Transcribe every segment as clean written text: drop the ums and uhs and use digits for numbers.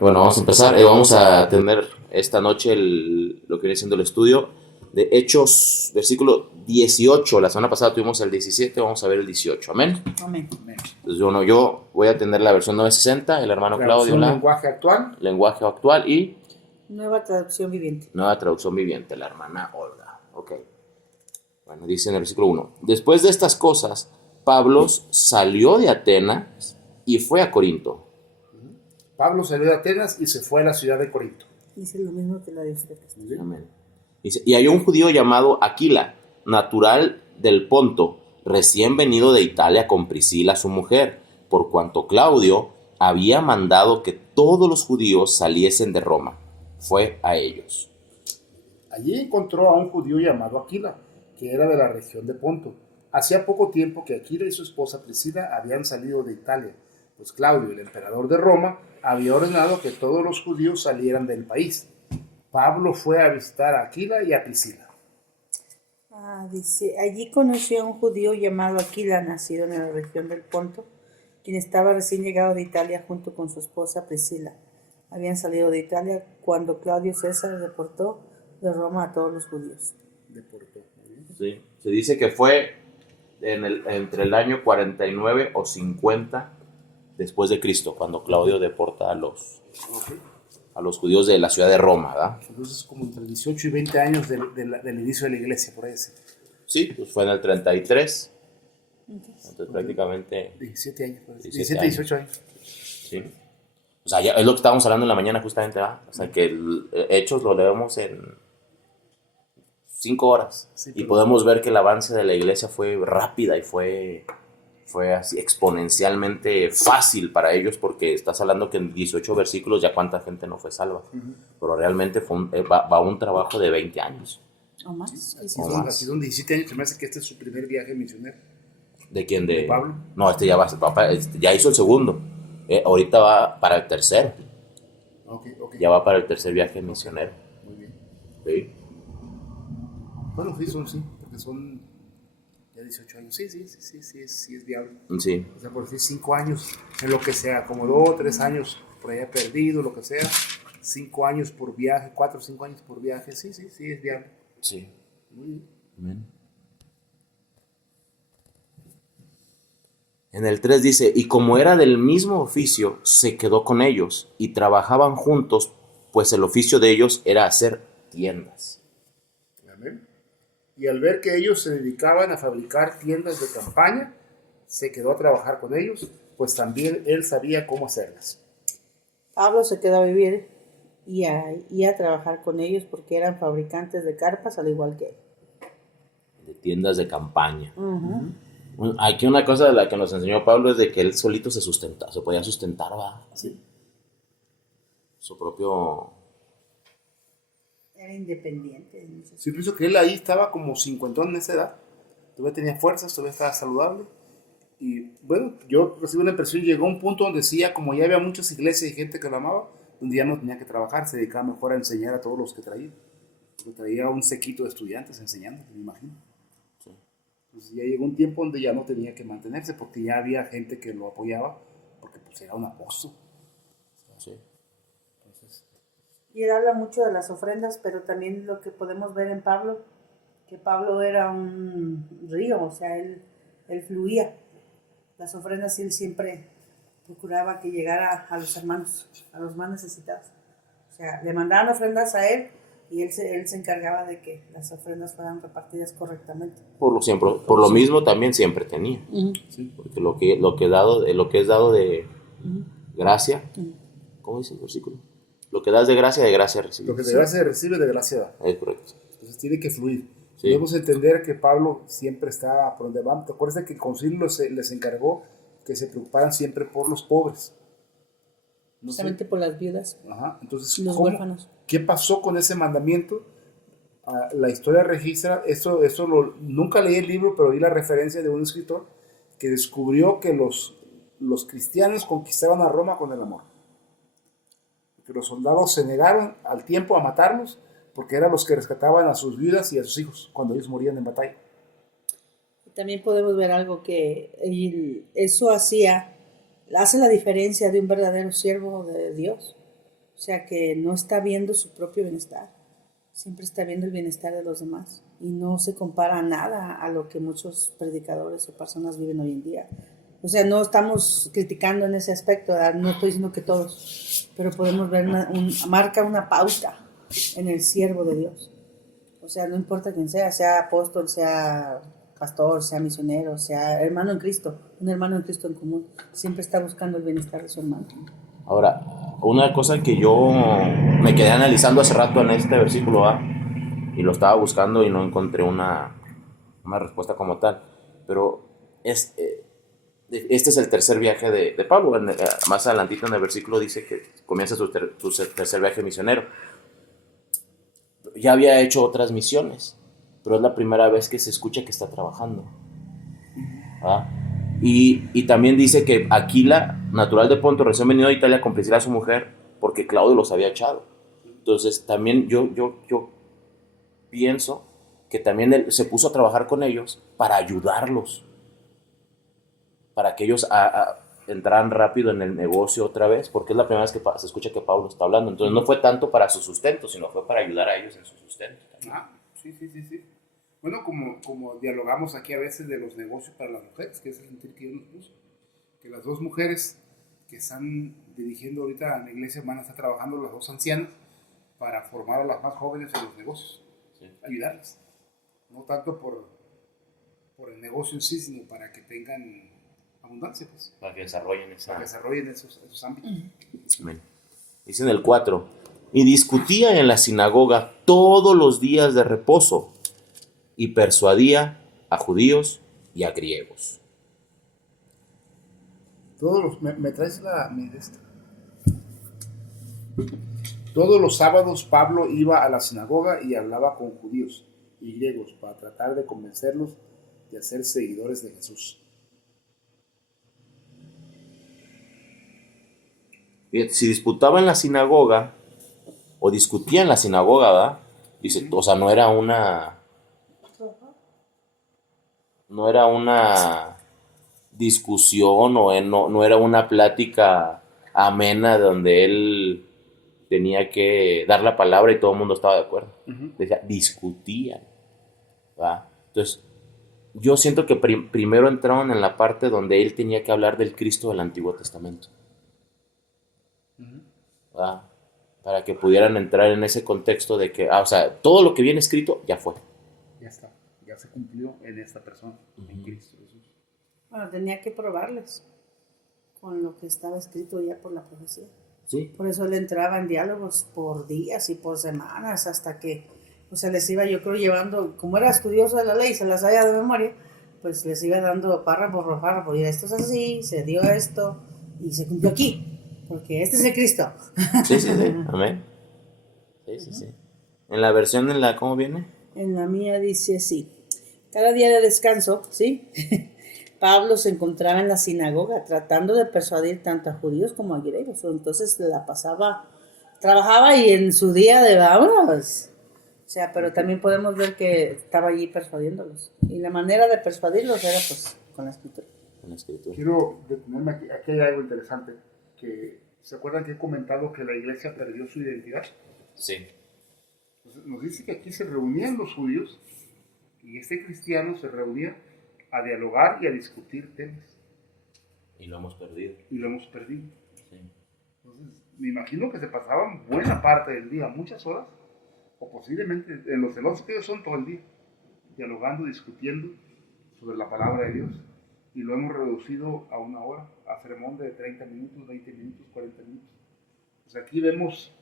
Bueno, vamos a empezar. Vamos a tener esta noche lo que viene siendo el estudio de Hechos, versículo 18. La semana pasada tuvimos el 17, vamos a ver el 18. Amén. Amén. Entonces, bueno, yo voy a tener la versión 960, el hermano Claudio Lenguaje actual y Nueva traducción viviente. nueva traducción viviente, la hermana Olga. Ok. Bueno, dice en el versículo 1. Después de estas cosas, Pablo salió de Atenas y fue a Corinto. Pablo salió de Atenas y se fue a la ciudad de Corinto. Dice lo mismo que la de ustedes. Amén. Dice, y hay un judío llamado Aquila, natural del Ponto, recién venido de Italia con Priscila su mujer, por cuanto Claudio había mandado que todos los judíos saliesen de Roma. Fue a ellos. Allí encontró a un judío llamado Aquila, que era de la región de Ponto. Hacía poco tiempo que Aquila y su esposa Priscila habían salido de Italia, pues Claudio, el emperador de Roma, había ordenado que todos los judíos salieran del país. Pablo fue a visitar a Aquila y a Priscila. Dice, allí conoció a un judío llamado Aquila, nacido en la región del Ponto, quien estaba recién llegado de Italia junto con su esposa Priscila. Habían salido de Italia cuando Claudio César deportó de Roma a todos los judíos. Deportó. Sí. Se dice que fue entre el año 49 o 50 después de Cristo, cuando Claudio deporta a los judíos de la ciudad de Roma, ¿verdad? Entonces, como entre 18 y 20 años del inicio de la iglesia, por ahí sí. Sí, pues fue en el 33. Entonces prácticamente 17 años. 17 18 años. Sí. O sea, ya es lo que estábamos hablando en la mañana justamente, ¿verdad? O sea, que Hechos lo leemos en 5 horas. Sí, y podemos ver que el avance de la iglesia fue rápida y fue así exponencialmente fácil para ellos, porque estás hablando que en 18 versículos ya cuánta gente no fue salva. Pero realmente va un trabajo de 20 años. ¿O más? Sí, ha sido un 17 años, se me hace que este es su primer viaje misionero. ¿De quién? ¿De Pablo? No, este ya hizo el segundo. Ahorita va para el tercero. Okay. Ya va para el tercer viaje misionero. Muy bien. Sí. Bueno, sí, porque son ya 18 años. Sí, es viable. Sí. O sea, por decir 5 años en lo que se acomodó, 3 años por allá perdido, lo que sea. 5 años por viaje, 4 o 5 años por viaje. Sí, es viable. Sí. Muy bien. Amén. En el 3 dice, y como era del mismo oficio, se quedó con ellos y trabajaban juntos, pues el oficio de ellos era hacer tiendas. Amén. Y al ver que ellos se dedicaban a fabricar tiendas de campaña, se quedó a trabajar con ellos, pues también él sabía cómo hacerlas. Pablo se quedó a vivir y a trabajar con ellos porque eran fabricantes de carpas al igual que él. De tiendas de campaña. Aquí una cosa de la que nos enseñó Pablo es de que él solito se podía sustentar, ¿va? Sí. Su propio... Era independiente. Sí, pienso que él ahí estaba como 50 en esa edad. Todavía tenía fuerzas, todavía estaba saludable. Y bueno, yo recibí una impresión, llegó a un punto donde decía, como ya había muchas iglesias y gente que lo amaba, un día no tenía que trabajar, se dedicaba mejor a enseñar a todos los que traía. Porque traía un séquito de estudiantes enseñando, me imagino. Sí. Entonces ya llegó un tiempo donde ya no tenía que mantenerse, porque ya había gente que lo apoyaba, porque pues era un apóstol. Sí. Entonces, Y él habla mucho de las ofrendas, pero también lo que podemos ver en Pablo, que Pablo era un río, o sea, él fluía. Las ofrendas él siempre procuraba que llegara a los hermanos, a los más necesitados. O sea, le mandaban ofrendas a él y él se encargaba de que las ofrendas fueran repartidas correctamente. Por lo mismo también siempre tenía. sí. Porque lo que es dado de gracia, ¿cómo dice el versículo? Lo que das de gracia recibes. Lo que de gracia recibe, de gracia da. Es correcto. Entonces tiene que fluir. Sí. Debemos entender que Pablo siempre está por donde va. ¿Te acuerdas que el concilio les encargó que se preocuparan siempre por los pobres? No solamente por las viudas. Ajá. Entonces, los huérfanos. ¿Qué pasó con ese mandamiento? La historia registra, nunca leí el libro, pero vi la referencia de un escritor que descubrió que los cristianos conquistaban a Roma con el amor. Que los soldados se negaron al tiempo a matarlos porque eran los que rescataban a sus viudas y a sus hijos cuando ellos morían en batalla. También podemos ver algo que eso hace la diferencia de un verdadero siervo de Dios. O sea, que no está viendo su propio bienestar, siempre está viendo el bienestar de los demás y no se compara nada a lo que muchos predicadores o personas viven hoy en día. O sea, no estamos criticando en ese aspecto, ¿verdad? No estoy diciendo que todos, pero podemos ver marca una pauta en el siervo de Dios. O sea, no importa quién sea apóstol, sea pastor, sea misionero, sea hermano en Cristo, un hermano en Cristo en común, siempre está buscando el bienestar de su hermano. Ahora, una cosa que yo me quedé analizando hace rato en este versículo A, y lo estaba buscando y no encontré una respuesta como tal, pero este es el tercer viaje de Pablo. Más adelantito en el versículo dice que comienza su tercer viaje misionero. Ya había hecho otras misiones, pero es la primera vez que se escucha que está trabajando. ¿Ah? Y también dice que Aquila, natural de Ponto, recién venido de Italia, con Priscila su mujer, porque Claudio los había echado. Entonces también yo pienso que también él se puso a trabajar con ellos para ayudarlos, para que ellos entraran rápido en el negocio otra vez, porque es la primera vez que se escucha que Pablo está hablando. Entonces no fue tanto para su sustento, sino fue para ayudar a ellos en su sustento. Sí. Bueno, como dialogamos aquí a veces de los negocios para las mujeres, que es el sentir que Dios nos puso, que las dos mujeres que están dirigiendo ahorita en la iglesia van a estar trabajando, las dos ancianas, para formar a las más jóvenes en los negocios, sí. Ayudarlas, no tanto por el negocio en sí, sino para que tengan abundancia, pues. Para que desarrollen esos ámbitos. Amén. Dice en el 4, y discutía en la sinagoga todos los días de reposo, y persuadía a judíos y a griegos. ¿Me traes Todos los sábados Pablo iba a la sinagoga y hablaba con judíos y griegos para tratar de convencerlos de ser seguidores de Jesús. Si disputaba en la sinagoga, o discutía en la sinagoga, ¿verdad? Dice, o sea, no era una discusión o no era una plática amena donde él tenía que dar la palabra y todo el mundo estaba de acuerdo. Decía, discutían, ¿verdad? Entonces, yo siento que primero entraron en la parte donde él tenía que hablar del Cristo del Antiguo Testamento, ¿verdad? Para que pudieran entrar en ese contexto de que, o sea, todo lo que viene escrito ya fue. Ya está, ya se cumplió en esta persona, en Cristo Jesús. Bueno, tenía que probarles con lo que estaba escrito ya por la profecía. Sí. Por eso él entraba en diálogos por días y por semanas hasta que, o sea, les iba, yo creo, llevando, como era estudioso de la ley, se las sabía de memoria, pues les iba dando párrafo por párrafo, y esto es así, se dio esto y se cumplió aquí. Porque este es el Cristo. Sí. Amén. Sí. En la versión ¿cómo viene? En la mía dice así. Cada día de descanso, ¿sí? Pablo se encontraba en la sinagoga tratando de persuadir tanto a judíos como a griegos. Entonces la pasaba, trabajaba y en su día de vámonos. O sea, pero también podemos ver que estaba allí persuadiéndolos. Y la manera de persuadirlos era pues con la escritura. Quiero detenerme aquí. Aquí hay algo interesante. Que, ¿se acuerdan que he comentado que la iglesia perdió su identidad? Sí. Entonces, nos dice que aquí se reunían los judíos y este cristiano se reunía a dialogar y a discutir temas. Y lo hemos perdido. Sí. Entonces, me imagino que se pasaban buena parte del día, muchas horas, o posiblemente en los celosos que ellos son todo el día, dialogando, discutiendo sobre la palabra de Dios. Y lo hemos reducido a una hora, a sermón de 30 minutos, 20 minutos, 40 minutos. Pues aquí vemos,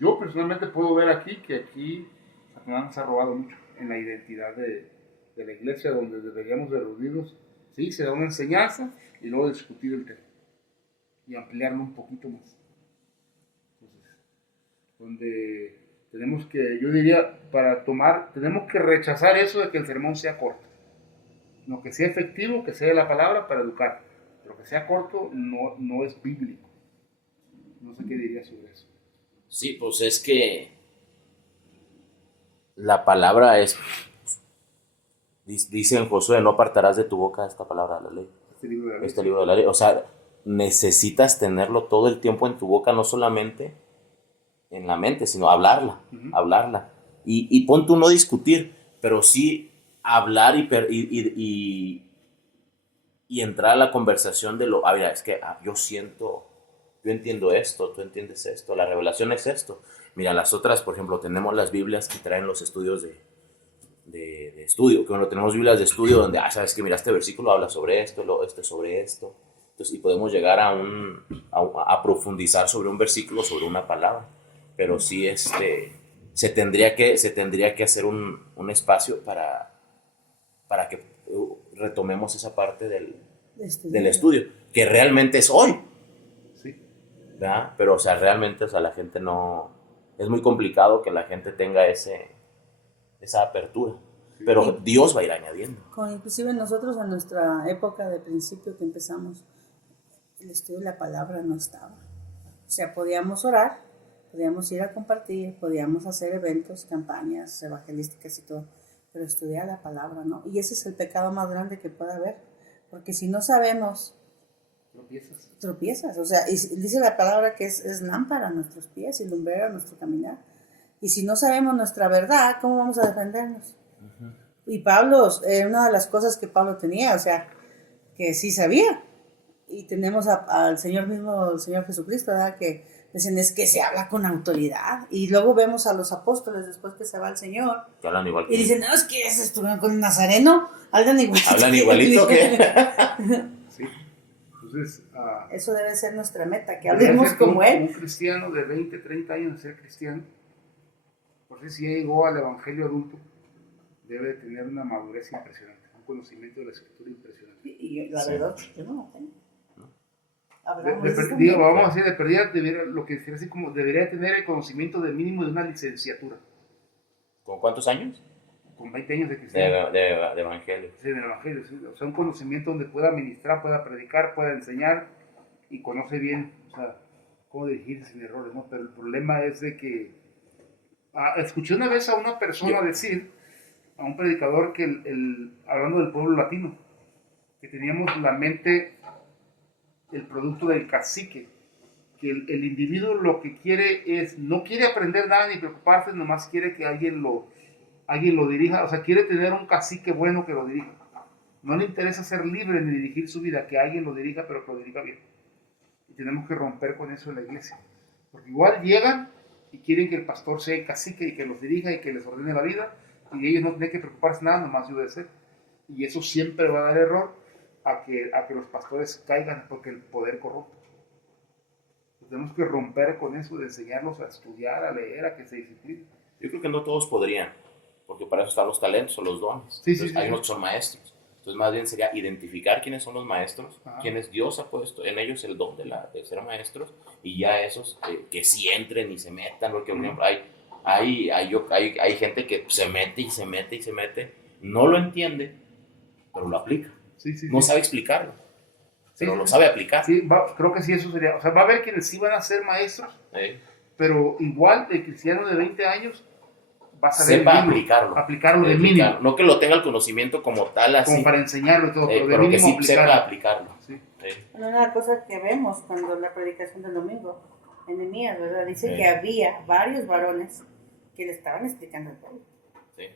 yo personalmente puedo ver aquí que aquí Satanás nos ha robado mucho en la identidad de la iglesia, donde deberíamos de reunirnos, sí, se da una enseñanza y luego discutir el tema y ampliarlo un poquito más. Entonces, donde tenemos que, yo diría, tenemos que rechazar eso de que el sermón sea corto. No, que sea efectivo, que sea la palabra para educar, pero que sea corto no es bíblico. No sé qué dirías sobre eso. Sí, pues es que la palabra es, dice en Josué, no apartarás de tu boca esta palabra de la ley. Este libro de la ley. O sea, necesitas tenerlo todo el tiempo en tu boca, no solamente en la mente, sino hablarla, Ujú. hablarla. Y pon tú no discutir, pero sí hablar y entrar a la conversación de lo, mira, es que yo siento, yo entiendo esto, tú entiendes esto, la revelación es esto. Mira, las otras, por ejemplo, tenemos las Biblias que traen los estudios de estudio, que bueno, tenemos Biblias de estudio donde, sabes que mira, este versículo habla sobre esto, este sobre esto. Entonces, y podemos llegar a profundizar sobre un versículo, sobre una palabra. Pero sí, se tendría que hacer un espacio para que retomemos esa parte del estudio, que realmente es hoy, Sí. ¿verdad? Pero, o sea, realmente, o sea, la gente no... Es muy complicado que la gente tenga esa apertura. Pero Dios va a ir añadiendo. Inclusive nosotros en nuestra época de principio que empezamos, el estudio de la palabra no estaba. O sea, podíamos orar, podíamos ir a compartir, podíamos hacer eventos, campañas evangelísticas y todo, pero estudiar la palabra, ¿no? Y ese es el pecado más grande que puede haber, porque si no sabemos, tropiezas. O sea, y dice la palabra que es lámpara a nuestros pies y lumbrera a nuestro caminar. Y si no sabemos nuestra verdad, ¿cómo vamos a defendernos? Uh-huh. Y Pablo, una de las cosas que Pablo tenía, o sea, que sí sabía. Y tenemos al Señor mismo, el Señor Jesucristo, ¿verdad? Que dicen, es que se habla con autoridad. Y luego vemos a los apóstoles después que se va el Señor. Que hablan igual que y dicen, no, es que estuvieron con un nazareno. Hablan igualito que... Sí. Entonces, eso debe ser nuestra meta, que hablemos como él. Un cristiano de 20, 30 años de ser cristiano, por si ya llegó al evangelio adulto, debe de tener una madurez impresionante, un conocimiento de la escritura impresionante. Y la verdad, yo no la tengo. Vamos a decir, de perdida, lo que sería así como debería tener el conocimiento de mínimo de una licenciatura. ¿Con cuántos años? Con 20 años de cristiano. De evangelio. Sí, del evangelio. Sí. O sea, un conocimiento donde pueda ministrar, pueda predicar, pueda enseñar y conoce bien, o sea, cómo dirigirse sin errores, ¿no? Pero el problema es de que escuché una vez a una persona decir, a un predicador, que hablando del pueblo latino, que teníamos la mente el producto del cacique, que el individuo lo que quiere es, no quiere aprender nada ni preocuparse, nomás quiere que alguien lo dirija, o sea, quiere tener un cacique bueno que lo dirija. No le interesa ser libre ni dirigir su vida, que alguien lo dirija, pero que lo dirija bien. Y tenemos que romper con eso en la iglesia. Porque igual llegan y quieren que el pastor sea el cacique y que los dirija y que les ordene la vida, y ellos no tienen que preocuparse nada, nomás obedecer. Y eso siempre va a dar error a que los pastores caigan porque el poder corrompe. Tenemos que romper con eso de enseñarlos a estudiar, a leer, a que se disciplinen. Yo creo que no todos podrían, porque para eso están los talentos o los dones. Sí, Entonces, hay unos que son maestros. Entonces, más bien sería identificar quiénes son los maestros, quiénes Dios ha puesto en ellos el don de ser maestros, y ya esos que sí entren y se metan, porque por ejemplo, hay gente que se mete y se mete y se mete, no lo entiende, pero lo aplica. No sabe explicarlo, pero lo sabe aplicar. Sí, creo que sí, eso sería. O sea, va a haber quienes sí van a ser maestros, pero igual el cristiano de 20 años va a saber sepa aplicarlo de mínimo. No que lo tenga el conocimiento como tal, así, como para enseñarlo y todo, pero que sí sepa aplicarlo. Sí. Una cosa que vemos cuando la predicación del domingo, en Nehemías, ¿verdad? Dice que había varios varones que le estaban explicando el pueblo.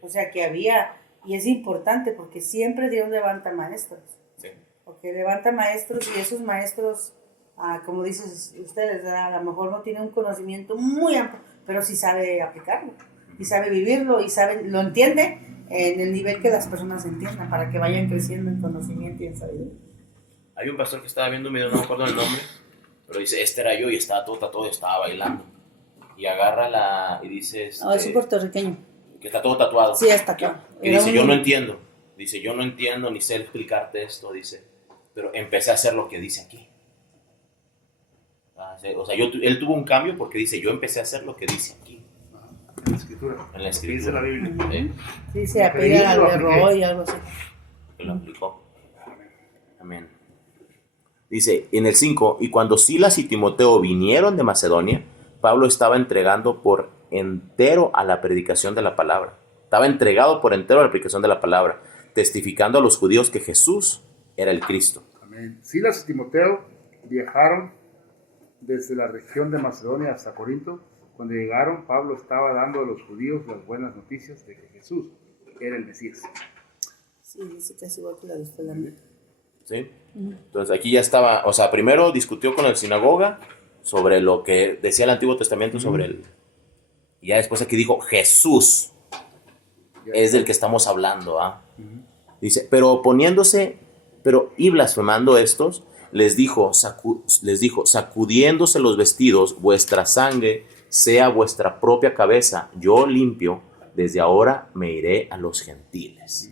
O sea, que había, y es importante porque siempre Dios levanta maestros. Porque levanta maestros y esos maestros, como dicen ustedes, a lo mejor no tienen un conocimiento muy amplio, pero sí sabe aplicarlo. Y sabe vivirlo y lo entiende en el nivel que las personas entiendan para que vayan creciendo en conocimiento y en sabiduría. Hay un pastor que estaba viendo un video, no me acuerdo el nombre, pero dice, este era yo, y estaba todo tatuado y estaba bailando. Y agarra y dice... es un puertorriqueño. Que está todo tatuado. Sí, está tatuado. Y dice, yo no entiendo. Dice, yo no entiendo ni sé explicarte esto, dice. Pero empecé a hacer lo que dice aquí. O sea, él tuvo un cambio porque dice, yo empecé a hacer lo que dice aquí. En la escritura. En la escritura. Dice la Biblia. Sí, se apega al verbo y algo así. Que lo aplicó. Amén. Dice en el 5, y cuando Silas y Timoteo vinieron de Macedonia, Pablo estaba entregando por entero a la predicación de la palabra. Estaba entregado por entero a la predicación de la palabra, testificando a los judíos que Jesús era el Cristo. Amén. Silas y Timoteo viajaron desde la región de Macedonia hasta Corinto Cuando llegaron, Pablo estaba dando a los judíos las buenas noticias de que Jesús era el Mesías. Sí, dice casi igual que la de usted. ¿Sí? Entonces aquí ya estaba, o sea, primero discutió con la sinagoga sobre lo que decía el Antiguo Testamento sobre él. Y ya después aquí dijo, Jesús es del que estamos hablando. Dice, pero y blasfemando estos, les dijo, sacudiéndose los vestidos, vuestra sangre sea vuestra propia cabeza, yo limpio, desde ahora me iré a los gentiles.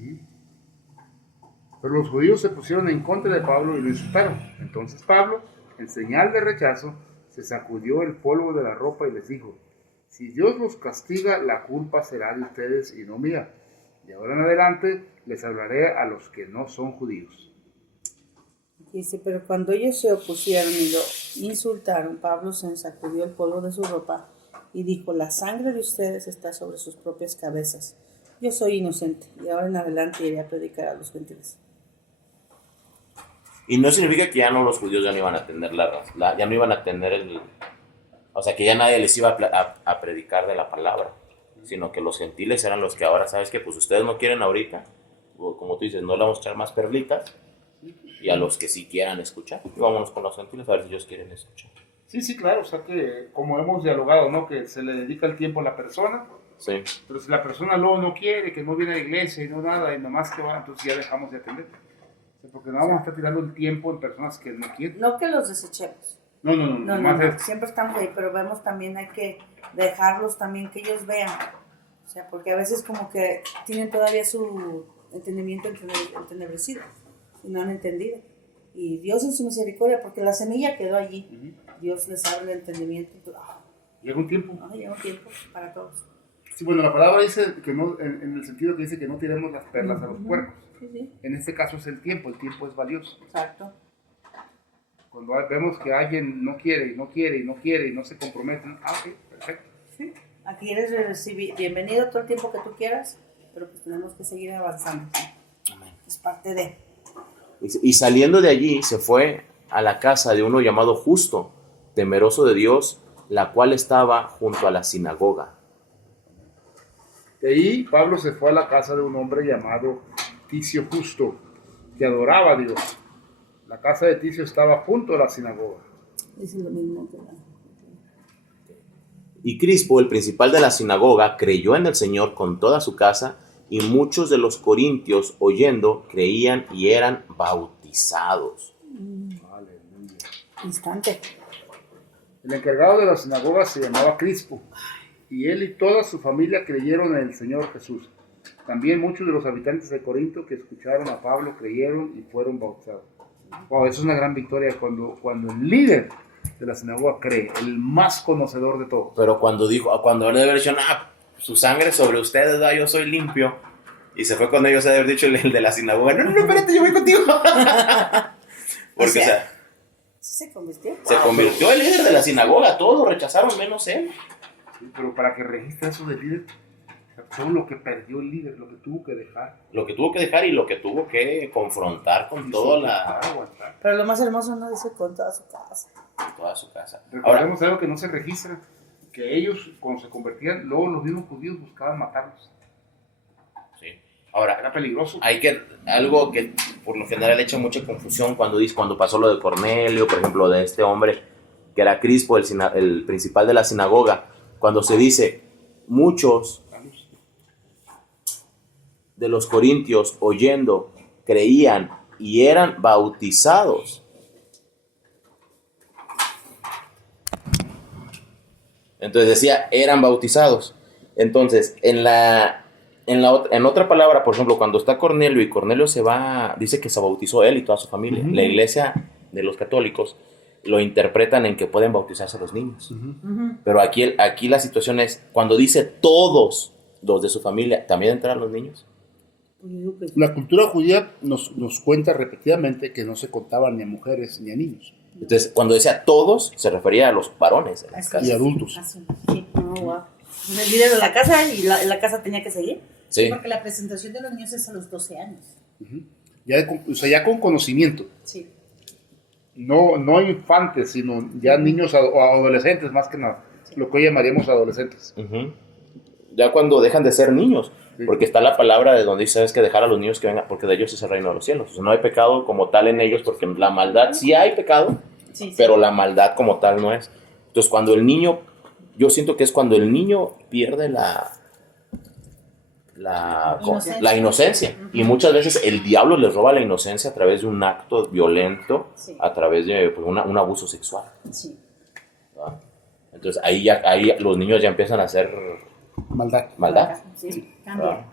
Pero los judíos se pusieron en contra de Pablo y lo insultaron. Entonces Pablo, en señal de rechazo, se sacudió el polvo de la ropa y les dijo, si Dios los castiga, la culpa será de ustedes y no mía. De ahora en adelante les hablaré a los que no son judíos. Dice, pero cuando ellos se opusieron y lo insultaron, Pablo se sacudió el polvo de su ropa y dijo, la sangre de ustedes está sobre sus propias cabezas. Yo soy inocente y ahora en adelante iré a predicar a los gentiles. Y no significa que ya no los judíos ya no iban a tener ya no iban a tener o sea, que ya nadie les iba a predicar de la palabra, sino que los gentiles eran los que ahora, ¿sabes qué? Pues ustedes no quieren ahorita, como tú dices, no le vamos a echar más perlitas, y a los que sí quieran escuchar, vámonos con los gentiles a ver si ellos quieren escuchar. Sí, claro, o sea que como hemos dialogado, ¿no? Que se le dedica el tiempo a la persona, sí. Pero si la persona luego no quiere, que no viene a la iglesia y no nada, y nomás que va, entonces ya dejamos de atender. O sea, porque no vamos a estar tirando el tiempo en personas que no quieren. No que los desechemos. No. Siempre estamos ahí, pero vemos también hay que dejarlos también que ellos vean. O sea, porque a veces como que tienen todavía su entendimiento entenebrecido y no han entendido. Y Dios en su misericordia, porque la semilla quedó allí, Dios les abre el entendimiento. Llega un tiempo. Llega un tiempo para todos. Sí, bueno, la palabra dice que no, en el sentido que dice que no tiremos las perlas a los puercos. Sí. En este caso es el tiempo es valioso. Exacto. Cuando vemos que alguien no quiere y no se comprometen, ok, perfecto. Sí. Aquí eres recibir, bienvenido todo el tiempo que tú quieras, pero pues tenemos que seguir avanzando. Amén. Es parte de. Y saliendo de allí se fue a la casa de uno llamado Justo, temeroso de Dios, la cual estaba junto a la sinagoga. De ahí Pablo se fue a la casa de un hombre llamado Ticio Justo, que adoraba a Dios. La casa de Ticio estaba junto a la sinagoga. Es lo mismo que Y Crispo, el principal de la sinagoga, creyó en el Señor con toda su casa, y muchos de los corintios, oyendo, creían y eran bautizados. Aleluya. Instante. El encargado de la sinagoga se llamaba Crispo, y él y toda su familia creyeron en el Señor Jesús. También muchos de los habitantes de Corinto que escucharon a Pablo creyeron y fueron bautizados. Wow, eso es una gran victoria cuando el líder de la sinagoga cree, el más conocedor de todos. Pero cuando él debe haber dicho, su sangre sobre ustedes, yo soy limpio, y se fue con ellos a haber dicho el de la sinagoga, no, espérate, yo voy contigo. Porque, ¿Sí se convirtió? Se convirtió el líder de la sinagoga, todos rechazaron menos él. Sí, pero para que registre eso del líder, todo lo que perdió el líder, lo que tuvo que dejar. Lo que tuvo que dejar y lo que tuvo que confrontar con toda la... Pero lo más hermoso no dice con toda su casa. Con toda su casa. Recordemos algo que no se registra, que ellos cuando se convertían, luego los mismos judíos buscaban matarlos. Sí. Ahora, era peligroso. Algo que por lo general echa mucha confusión cuando pasó lo de Cornelio, por ejemplo, de este hombre que era Crispo, el principal de la sinagoga, cuando se dice muchos de los corintios oyendo creían y eran bautizados. Entonces decía eran bautizados. Entonces en otra palabra, por ejemplo, cuando está Cornelio y Cornelio se va, dice que se bautizó él y toda su familia. La iglesia de los católicos lo interpretan en que pueden bautizarse los niños. Pero aquí la situación es cuando dice todos los de su familia, ¿también entrarán los niños? La cultura judía nos cuenta repetidamente que no se contaban ni a mujeres ni a niños. Entonces, cuando decía todos, se refería a los varones y adultos. Sí. Wow. El líder de la casa y la casa tenía que seguir. Sí. Porque la presentación de los niños es a los 12 años. Ya con conocimiento. Sí. No infantes, sino ya niños o adolescentes más que nada. Lo que hoy llamaríamos adolescentes. Ujú. Ya cuando dejan de ser niños, Sí. porque está la palabra de donde dice, sabes que dejar a los niños que vengan, porque de ellos es el reino de los cielos. O sea, no hay pecado como tal en ellos, porque la maldad sí hay pecado, Sí, sí. pero la maldad como tal no es. Entonces, cuando el niño, yo siento que es cuando el niño pierde Inocencia. la inocencia. Y muchas veces el diablo les roba la inocencia a través de un acto violento, Sí. a través de pues, un abuso sexual. Sí. ¿Va? Entonces, ahí los niños ya empiezan a hacer Maldad. Sí, cambia.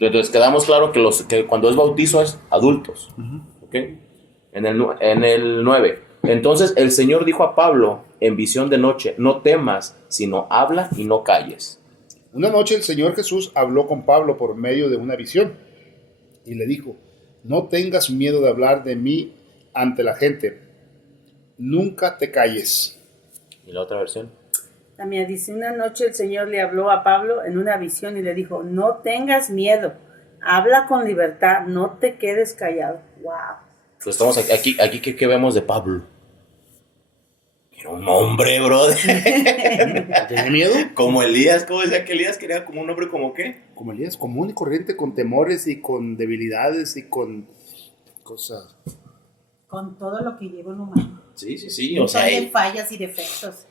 Entonces quedamos claro que cuando es bautizo es adultos. ¿Ok? En el 9. Entonces el Señor dijo a Pablo en visión de noche, no temas, sino habla y no calles. Una noche el Señor Jesús habló con Pablo por medio de una visión y le dijo, no tengas miedo de hablar de mí ante la gente, nunca te calles. ¿Y la otra versión? También dice, una noche el Señor le habló a Pablo en una visión y le dijo, no tengas miedo, habla con libertad, no te quedes callado. Wow. Pues estamos aquí ¿qué vemos de Pablo? Era un hombre, brother. ¿Tenía miedo? Como Elías, ¿cómo decía que Elías quería como un hombre como qué? Como Elías, común y corriente, con temores y con debilidades y con cosas. Con todo lo que lleva un humano. Sí, o sea, de fallas y defectos.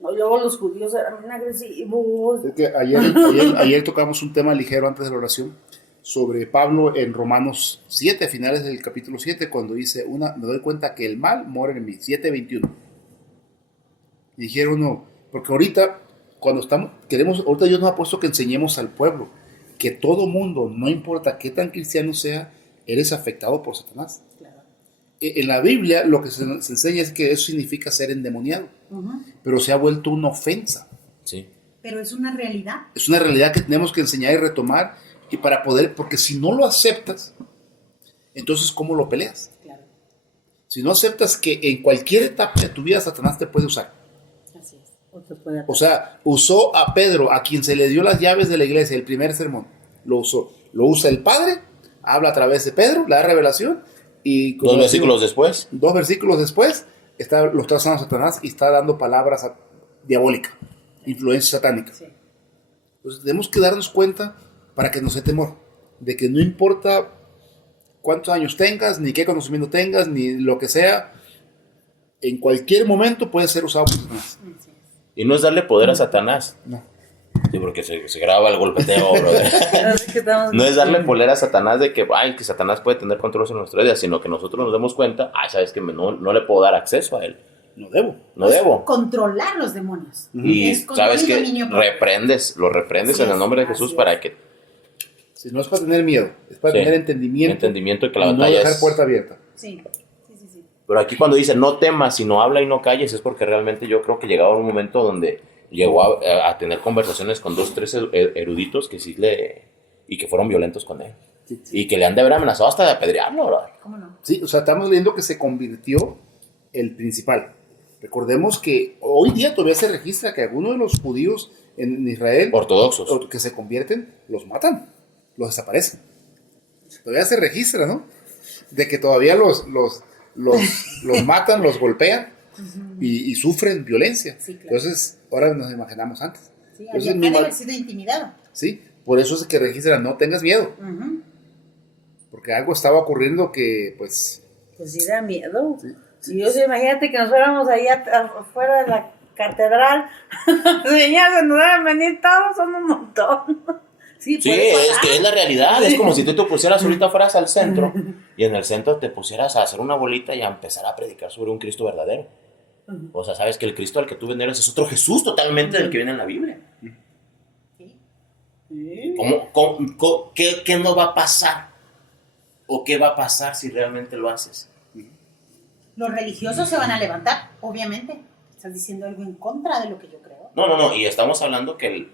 No, y luego los judíos eran bien agresivos. Es que ayer tocamos un tema ligero antes de la oración sobre Pablo en Romanos 7, finales del capítulo 7, cuando dice, me doy cuenta que el mal mora en mí, 7:21. Y dijeron, no, porque ahorita, ahorita Dios nos ha puesto que enseñemos al pueblo que todo mundo, no importa qué tan cristiano sea, eres afectado por Satanás. Claro. En la Biblia lo que se enseña es que eso significa ser endemoniado, pero se ha vuelto una ofensa. sí. Pero es una realidad. Es una realidad que tenemos que enseñar y retomar, y para poder, porque si no lo aceptas, entonces ¿cómo lo peleas? Claro, Si no aceptas que en cualquier etapa de tu vida Satanás te puede usar. así es. O sea, usó a Pedro, a quien se le dio las llaves de la iglesia, el primer sermón, lo usó. Lo usa el Padre, habla a través de Pedro, la revelación, y como 2 versículos después. 2 versículos después, lo está usando Satanás y está dando palabras diabólicas, influencia satánica. Sí. Entonces tenemos que darnos cuenta, para que nos dé temor, de que no importa cuántos años tengas, ni qué conocimiento tengas, ni lo que sea, en cualquier momento puede ser usado por Satanás. Así es. Y no es darle poder a Satanás. No. Sí, porque se graba el golpeteo, brother. No es darle poder a Satanás de que Satanás puede tener control sobre nuestra vida, sino que nosotros nos demos cuenta, sabes que no le puedo dar acceso a él. No debo. No debo. Controlar los demonios. Y Es control sabes y que dominio propio. lo reprendes Así en el es, nombre de así Jesús es. para que Si no es para tener miedo, es para Sí. tener entendimiento. Entendimiento que la y no batalla dejar es. puerta abierta. Sí. Pero aquí cuando dice no temas, sino habla y no calles, es porque realmente yo creo que llegaba un momento donde llegó a tener conversaciones con 2, 3 eruditos que y que fueron violentos con él. Sí. Y que le han de haber amenazado hasta de apedrearlo, brother. ¿Cómo no? Sí, o sea, estamos leyendo que se convirtió el principal. Recordemos que hoy día todavía se registra que algunos de los judíos en Israel Ortodoxos. que se convierten, los matan, los desaparecen. Todavía se registra, ¿no? De que todavía los matan, los golpean y sufren violencia. Sí, claro. Entonces, ahora nos imaginamos antes. Sí, Entonces, había que haber sido intimidado. Sí, por eso es que registran, no tengas miedo, porque algo estaba ocurriendo que, pues, Pues sí da miedo. Sí. Si yo imagínate que nos fuéramos allá afuera de la catedral, señor, se nos van a venir todos, son un montón. Sí, Sí, puede pasar. es que es la realidad. Es como si tú te pusieras ahorita fueras al centro y en el centro te pusieras a hacer una bolita y a empezar a predicar sobre un Cristo verdadero. O sea, sabes que el Cristo al que tú veneras es otro Jesús totalmente del que viene en la Biblia. Sí. ¿Qué no va a pasar? ¿O qué va a pasar si realmente lo haces? Los religiosos se van a levantar, obviamente. Estás diciendo algo en contra de lo que yo creo. No. Y estamos hablando que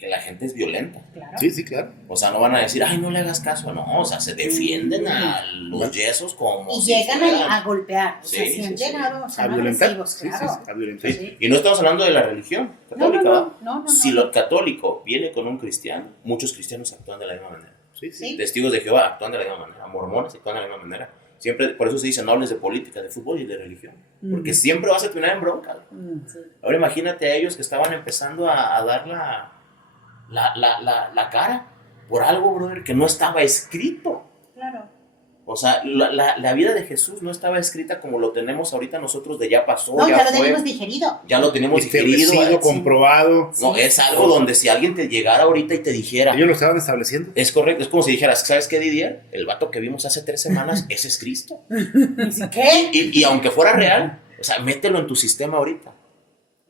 la gente es violenta. Claro. sí, claro. O sea, no van a decir, no le hagas caso. No, o sea, se defienden a los yesos como Y si llegan fueran. a golpear. O sea, Sí, si han sí, sí. llegado, A son violentar. agresivos, Sí, claro. a violentar. Sí. Y no estamos hablando de la religión católica. No, ¿va? no. Si lo católico viene con un cristiano, muchos cristianos actúan de la misma manera. Sí. Sí. Testigos de Jehová actúan de la misma manera. Mormones actúan de la misma manera. Siempre, por eso se dice, no hables de política, de fútbol y de religión. Porque siempre vas a terminar en bronca. Sí. Ahora imagínate a ellos que estaban empezando a dar la cara por algo, brother, que no estaba escrito. Claro. O sea, la vida de Jesús no estaba escrita como lo tenemos ahorita nosotros de ya pasó, No, ya lo fue, tenemos digerido. ya lo tenemos digerido. Establecido, comprobado. No, es algo donde si alguien te llegara ahorita y te dijera, Ellos lo estaban estableciendo. es correcto, es como si dijeras, ¿sabes qué, Didier? El vato que vimos hace 3 semanas, ese es Cristo. ¿Qué? Y aunque fuera real, o sea, mételo en tu sistema ahorita.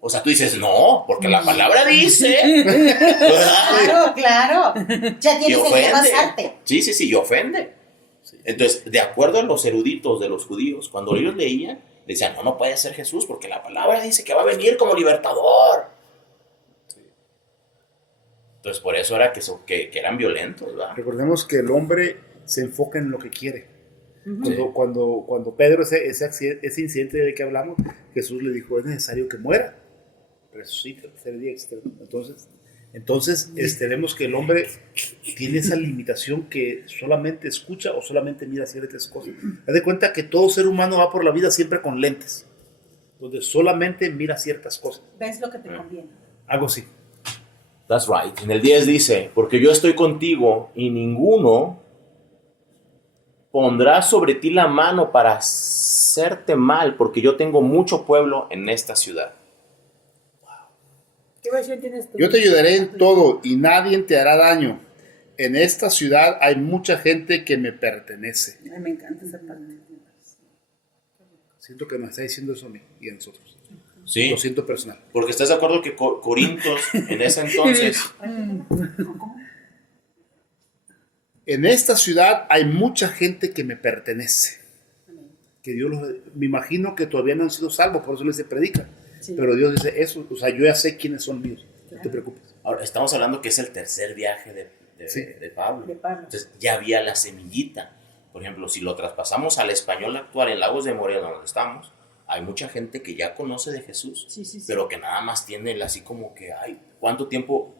O sea, tú dices, no, porque la palabra dice, ¿verdad? Claro. Ya Y tienes el que ofende. basarte. Sí, y ofende. Entonces, de acuerdo a los eruditos de los judíos, cuando ellos leían, decían, no puede ser Jesús, porque la palabra dice que va a venir como libertador. Entonces, por eso era que eran violentos, ¿verdad? Recordemos que el hombre se enfoca en lo que quiere. Cuando Pedro, ese incidente del que hablamos, Jesús le dijo, es necesario que muera. Resucita el tercer día, etc. Entonces vemos que el hombre tiene esa limitación que solamente escucha o solamente mira ciertas cosas. Haz de cuenta que todo ser humano va por la vida siempre con lentes, donde solamente mira ciertas cosas. Ves lo que te conviene. Algo así. That's right. En el 10 dice, porque yo estoy contigo y ninguno pondrá sobre ti la mano para hacerte mal, porque yo tengo mucho pueblo en esta ciudad. ¿Qué versión tienes tú? Yo te ayudaré en todo y nadie te hará daño. En esta ciudad hay mucha gente que me pertenece. Ay, me encanta esa parte. Siento que nos está diciendo eso a mí y a nosotros. Sí, Lo siento personal. porque estás de acuerdo que Corintios en ese entonces, En esta ciudad hay mucha gente que me pertenece. Que Dios me imagino que todavía no han sido salvos, por eso les se predica. Sí. Pero Dios dice eso, o sea, yo ya sé quiénes son míos. No te preocupes. ahora estamos hablando que es el tercer viaje Sí. de Pablo. De Pablo. Entonces ya había la semillita. Por ejemplo, si lo traspasamos al español actual en Lagos de Moreno, donde estamos, hay mucha gente que ya conoce de Jesús, Sí. pero que nada más tiene así como que, ay, ¿cuánto tiempo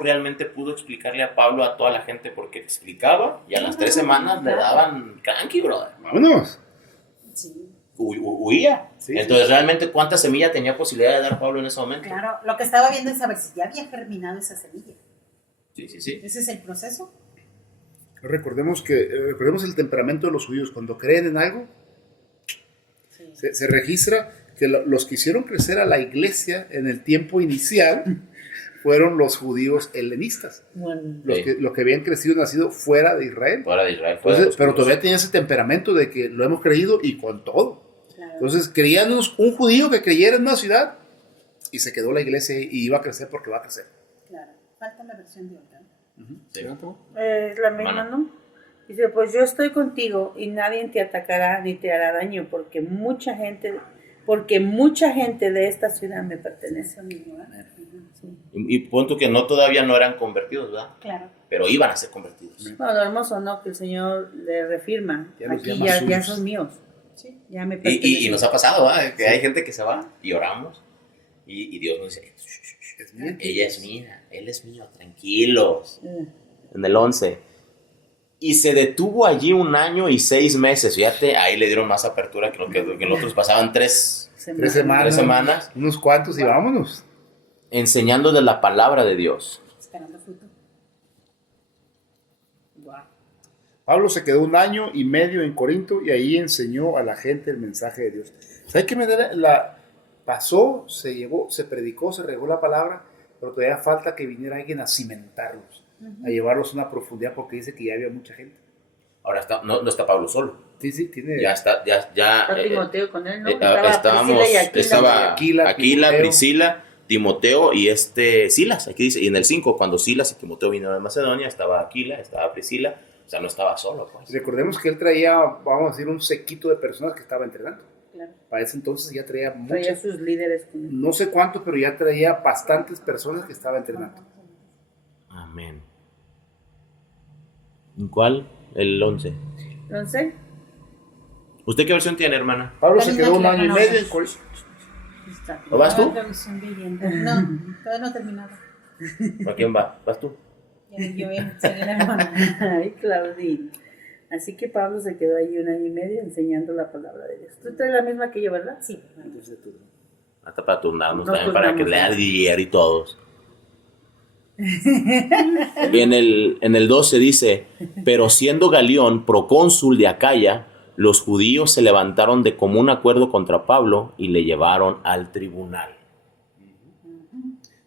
realmente pudo explicarle a Pablo a toda la gente? Porque explicaba y a las 3 semanas le daban cranky, brother. Vámonos. Sí. Huía. Sí, Entonces, realmente, ¿cuánta semilla tenía posibilidad de dar Pablo en ese momento? Claro, lo que estaba viendo es saber si ya había germinado esa semilla. Sí. Ese es el proceso. Recordemos el temperamento de los judíos. Cuando creen en algo, Sí. se registra que los que hicieron crecer a la iglesia en el tiempo inicial fueron los judíos helenistas. Bueno, Los que habían crecido y nacido fuera de Israel. Fuera de Israel. fuera de Entonces, los pero judíos. todavía tenía ese temperamento de que lo hemos creído y con todo. Claro. Entonces, creían un judío que creyera en una ciudad y se quedó la iglesia y iba a crecer porque va a crecer. Claro. Falta la versión de otra. Sí. es la misma, Hermana. ¿no? Dice, pues yo estoy contigo y nadie te atacará ni te hará daño, porque mucha gente de esta ciudad me pertenece. Eso mismo, ¿verdad? Sí. Y punto que todavía no eran convertidos, ¿verdad? Claro. Pero iban a ser convertidos. Bueno, lo hermoso, ¿no? Que el Señor le refirma, Ya los aquí llama ya suyos. son míos, Sí. ya me pertenecen. Y nos ha pasado, ¿verdad? Que hay gente que se va y oramos y Dios nos dice, Es mía. ella es mía, él es mío, tranquilos. Mm. En el 11. Y se detuvo allí 1 año y 6 meses. Fíjate, ahí le dieron más apertura que lo que los otros pasaban 3 3 semanas. 3 semanas Unos cuantos y vámonos. enseñándoles la palabra de Dios. Esperando fruto. Guau. Pablo se quedó 1 año y medio en Corinto y ahí enseñó a la gente el mensaje de Dios. ¿Sabes qué me da? Pasó, se llevó, se predicó, se regó la palabra, pero todavía falta que viniera alguien a cimentarlos, a llevarlos a una profundidad, porque dice que ya había mucha gente. Ahora no está Pablo solo. Sí, tiene. Ya está, ya. Está Timoteo con él, ¿no? Estábamos, Priscila y Aquila. estaba Aquila, Aquila, Timoteo. Priscila, Timoteo y Silas. Aquí dice, y en el 5, cuando Silas y Timoteo vinieron de Macedonia, estaba Aquila, estaba Priscila. O sea, no estaba solo, pues. Recordemos que él traía, vamos a decir, un séquito de personas que estaba entrenando. Claro. Para ese entonces ya traía Traía muchas, sus líderes con él. no sé cuánto, pero ya traía bastantes personas que estaba entrenando. Amén. ¿Cuál? El 11. Entonces, ¿Usted qué versión tiene, hermana? Pablo La se misma quedó que 1 la año y conozco. medio en Corinto. está. ¿O vas tú? Otra versión viviente. No, todavía no he terminado. ¿A quién va? ¿Vas tú? Yo voy a seguir la hermana. Ay, Claudine. Así que Pablo se quedó ahí 1 año y medio enseñando la palabra de Dios. Tú traes la misma que yo, ¿verdad? Sí. Hasta para turnarnos No también, para que turnamos, lea ¿no? diario y todos. Y en el 12 dice, pero siendo Galión procónsul de Acaya, los judíos se levantaron de común acuerdo contra Pablo y le llevaron al tribunal.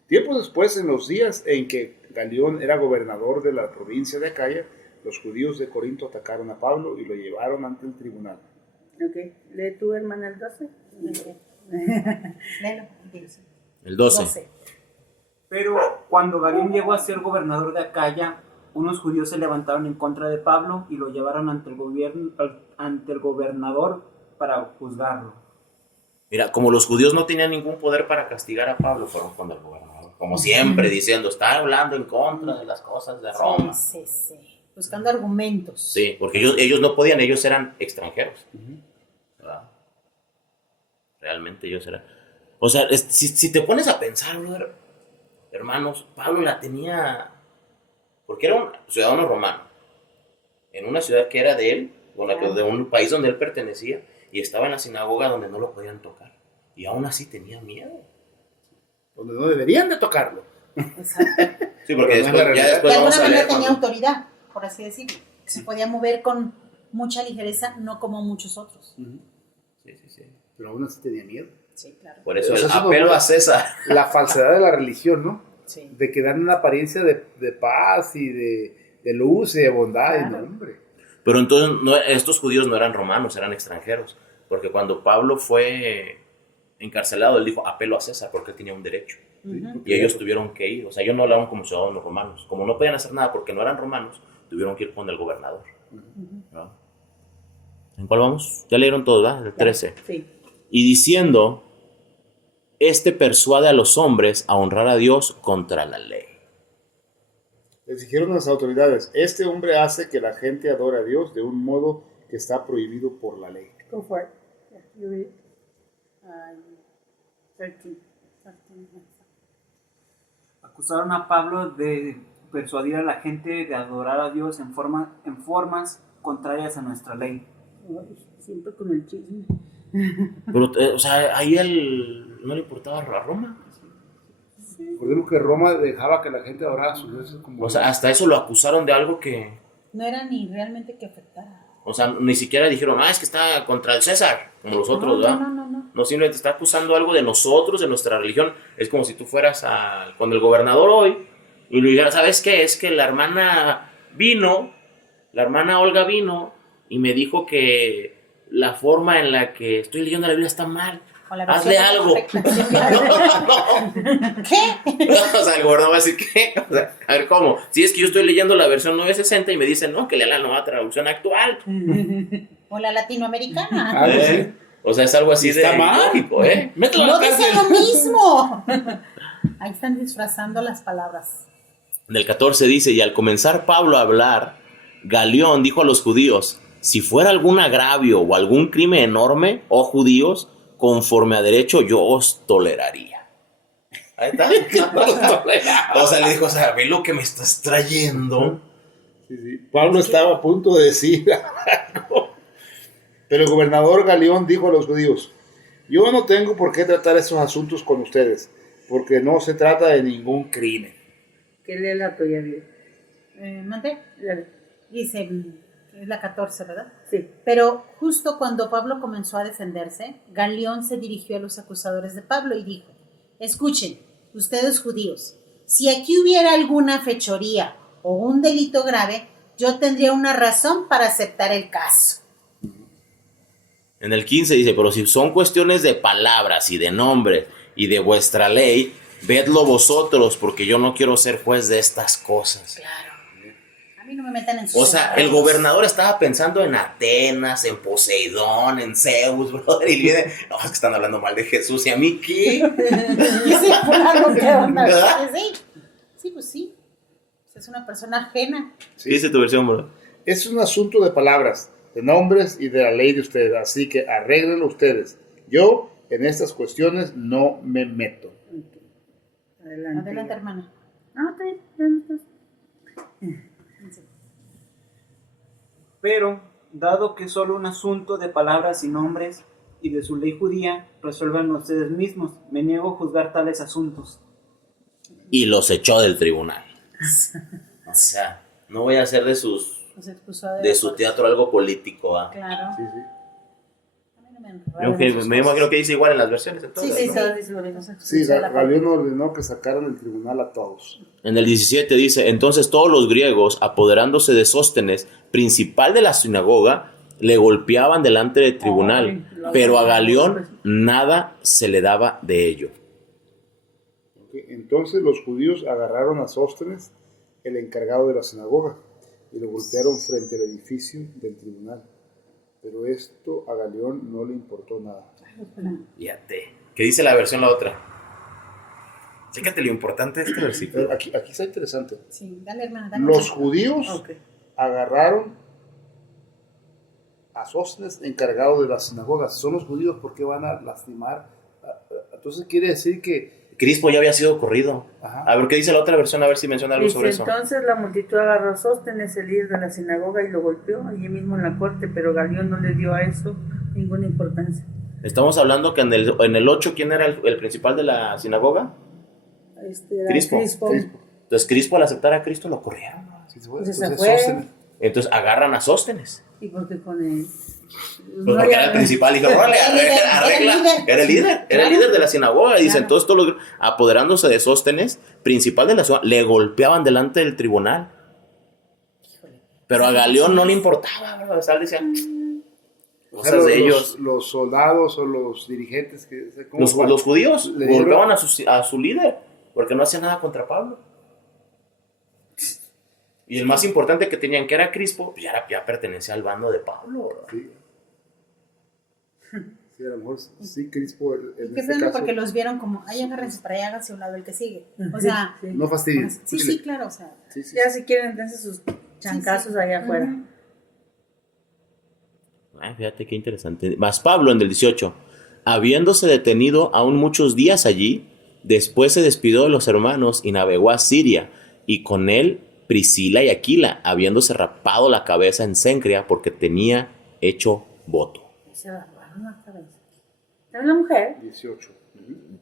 Tiempo después, en los días en que Galión era gobernador de la provincia de Acaya, los judíos de Corinto atacaron a Pablo y lo llevaron ante el tribunal. Ok, lee tú, hermana, el 12. Léelo, empieza. El 12. 12. Pero cuando Galión llegó a ser gobernador de Acaya, unos judíos se levantaron en contra de Pablo y lo llevaron ante el gobernador para juzgarlo. Mira, como los judíos no tenían ningún poder para castigar a Pablo, fueron con el gobernador. Como siempre, diciendo, está hablando en contra de las cosas de Roma. Sí, sí, sí. Buscando argumentos. Sí, porque ellos no podían, ellos eran extranjeros. ¿Verdad? Realmente ellos eran. O sea, si te pones a pensar, brother, hermanos, Pablo la tenía. Porque era un ciudadano romano. En una ciudad que era de él, de un país donde él pertenecía, y estaba en la sinagoga donde no lo podían tocar. Y aún así tenía miedo. Donde no deberían de tocarlo. Exacto. Sí, porque Pero no es la después, ya realidad. después De vamos alguna a manera leer tenía cuando- autoridad, por así decirlo. Se podía mover con mucha ligereza, no como muchos otros. Sí, sí, sí. Pero aún así tenía miedo. Sí, claro. Por eso O sea, el eso no apelo fue- a César. La falsedad de la religión, ¿no? Sí. De que dan una apariencia de paz y de luz y de bondad. Y Claro. no, hombre. Pero entonces estos judíos no eran romanos, eran extranjeros. Porque cuando Pablo fue encarcelado, él dijo, apelo a César, porque él tenía un derecho. Ujú. Y ellos tuvieron que ir. O sea, ellos no hablaban como ciudadanos romanos. Como no podían hacer nada porque no eran romanos, tuvieron que ir con el gobernador. ¿No? ¿En cuál vamos? Ya leyeron todos, ¿verdad? El 13. Sí. Y diciendo, este persuade a los hombres a honrar a Dios contra la ley. Les dijeron a las autoridades, este hombre hace que la gente adore a Dios de un modo que está prohibido por la ley. Go for it. Yeah, you read it. 13. Acusaron a Pablo de persuadir a la gente de adorar a Dios en formas contrarias a nuestra ley. Ay, siempre con el chisme. Pero, o sea, ahí él no le importaba a Roma. Recordemos que Roma dejaba que la gente adorara a sus dioses como... O sea, hasta eso lo acusaron de algo que... No era ni realmente que afectara. O sea, ni siquiera dijeron, es que está contra el César, como los otros, ¿verdad? No. No, simplemente está acusando algo de nosotros, de nuestra religión. Es como si tú fueras con el gobernador hoy y le dijeras, ¿sabes qué? Es que la hermana Olga vino y me dijo que la forma en la que estoy leyendo la Biblia está mal. O la Hazle versión algo. correcta. Sí, claro. ¿Qué? O sea, el gobernador va a decir, ¿qué? O sea, a ver, ¿cómo? Si es que yo estoy leyendo la versión 960 y me dicen, no, que lea la nueva traducción actual. O la latinoamericana. Ah, pues sí. O sea, es algo así Está de mal. lógico, ¿eh? Mételo a No la dice cárcel. lo mismo. Ahí están disfrazando las palabras. En el 14 dice, y al comenzar Pablo a hablar, Galión dijo a los judíos, si fuera algún agravio o algún crimen enorme, oh judíos, conforme a derecho yo os toleraría. Ahí está. O sea, le dijo, o sea, ve lo que me estás trayendo. Sí, sí. Pablo estaba a punto de decir algo. Pero el gobernador Galión dijo a los judíos, yo no tengo por qué tratar estos asuntos con ustedes, porque no se trata de ningún crimen. ¿Qué lee la tuya, bien? ¿Mandé? Dale. Dice, es la 14, ¿verdad? Sí. Pero justo cuando Pablo comenzó a defenderse, Galión se dirigió a los acusadores de Pablo y dijo, escuchen, ustedes judíos, si aquí hubiera alguna fechoría o un delito grave, yo tendría una razón para aceptar el caso. En el 15 dice, pero si son cuestiones de palabras y de nombres y de vuestra ley, vedlo vosotros, porque yo no quiero ser juez de estas cosas. Claro. A mí no me metan en sus O sea, el enredos. gobernador estaba pensando en Atenas, en Poseidón, en Zeus, brother, y viene, no, es que están hablando mal de Jesús, ¿y a mí qué? Sí, claro, ¿qué onda? ¿Verdad? Sí, pues sí. Es una persona ajena. ¿Qué dice tu versión, bro? Es un asunto de palabras, de nombres y de la ley de ustedes, así que arréglenlo ustedes. Yo en estas cuestiones no me meto. Adelante. Adelante, hermana. No, ya no estás. Pero, dado que es solo un asunto de palabras y nombres y de su ley judía, resuélvanlo ustedes mismos. Me niego a juzgar tales asuntos. Y los echó del tribunal. O sea, no voy a hacer de su teatro algo político, ¿va? Claro. Sí, sí. A mí no me Yo enredan que, esas me cosas. imagino que dice igual en las versiones. Sí, Entonces, sí, ¿no? sí. Sí, Galión ordenó que sacaran del tribunal a todos. En el 17 dice, entonces todos los griegos, apoderándose de Sóstenes, principal de la sinagoga, le golpeaban delante del tribunal, pero a Galión nada se le daba de ello. Entonces los judíos agarraron a Sóstenes, el encargado de la sinagoga, y lo golpearon frente al edificio del tribunal. Pero esto a Galión no le importó nada. Fíjate. ¿Qué dice la versión la otra? Chécate lo importante de este versículo. Pero aquí está interesante. Sí, dale, hermana, dale. Los judíos Ok. agarraron a Sóstenes, encargado de la sinagoga. Son los judíos porque van a lastimar. Entonces quiere decir que... Crispo ya había sido corrido. Ajá. A ver, ¿qué dice la otra versión? A ver si menciona algo Dice, sobre eso. entonces la multitud agarró a Sóstenes, el líder de la sinagoga, y lo golpeó allí mismo en la corte, pero Galión no le dio a eso ninguna importancia. Estamos hablando que en el 8, ¿quién era el principal de la sinagoga? Era Crispo. Entonces Crispo, al aceptar a Cristo, lo corrieron. Sí, se fue. Entonces se Entonces, fue. Sóstenes. Entonces agarran a Sóstenes. Y porque con él... Pues porque era el principal, dijo, órale, arregla. Era el líder de la sinagoga. Y dice, Claro. entonces todos los, apoderándose de Sóstenes, principal de la sinagoga, le golpeaban delante del tribunal. Pero a Galión no le importaba, ¿verdad? O sea, él decía, O sea, cosas de ellos. los soldados o los dirigentes que... ¿cómo Los va? judíos Le dieron- golpeaban a su líder, porque no hacía nada contra Pablo. Y el más importante que tenían, que era Crispo, pues ya pertenecía al bando de Pablo, ¿verdad? Sí. Sí, a lo mejor sí, Crispo en Qué este bueno caso porque los vieron como, ay, agárrense para allá, háganse a un lado el que sigue. O sea, Sí. no fastidies. sí, claro, o sea. Sí, sí. Ya si quieren, dense sus chancazos allá afuera. Ujú. Ay, fíjate qué interesante. Más Pablo en el 18, habiéndose detenido aún muchos días allí, después se despidió de los hermanos y navegó a Siria, y con él Priscila y Aquila, habiéndose rapado la cabeza en Cencrea porque tenía hecho voto. Se bajaron la cabeza. ¿Era una mujer? 18.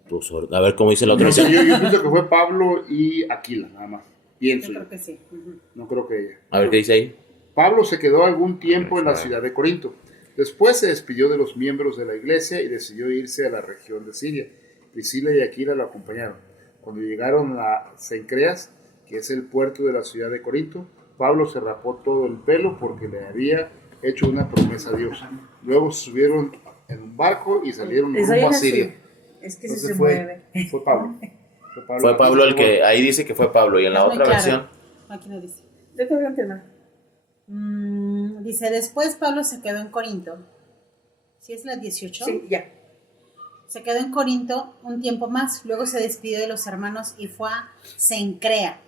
Ujú. Pues, a ver cómo dice la otra Yo, versión. yo pienso que fue Pablo y Aquila, nada más. Pienso Yo yo. creo que sí. Ujú. No creo que ella. A ver qué dice ahí. Pablo se quedó algún tiempo en la ciudad de Corinto. Después se despidió de los miembros de la iglesia y decidió irse a la región de Siria. Priscila y Aquila lo acompañaron. Cuando llegaron a Cencreas, que es el puerto de la ciudad de Corinto, Pablo se rapó todo el pelo porque le había hecho una promesa a Dios. Luego se subieron en un barco y salieron Eso rumbo a era Siria. así. Es que si Entonces se mueve. fue Pablo. Fue Pablo el que, ahí dice que fue Pablo, y en la Es muy otra claro. versión, Aquí no dice. Yo creo que entiendo. Dice, después Pablo se quedó en Corinto. ¿Sí es la 18? Sí, ya. Se quedó en Corinto un tiempo más, luego se despidió de los hermanos y fue a Cencrea,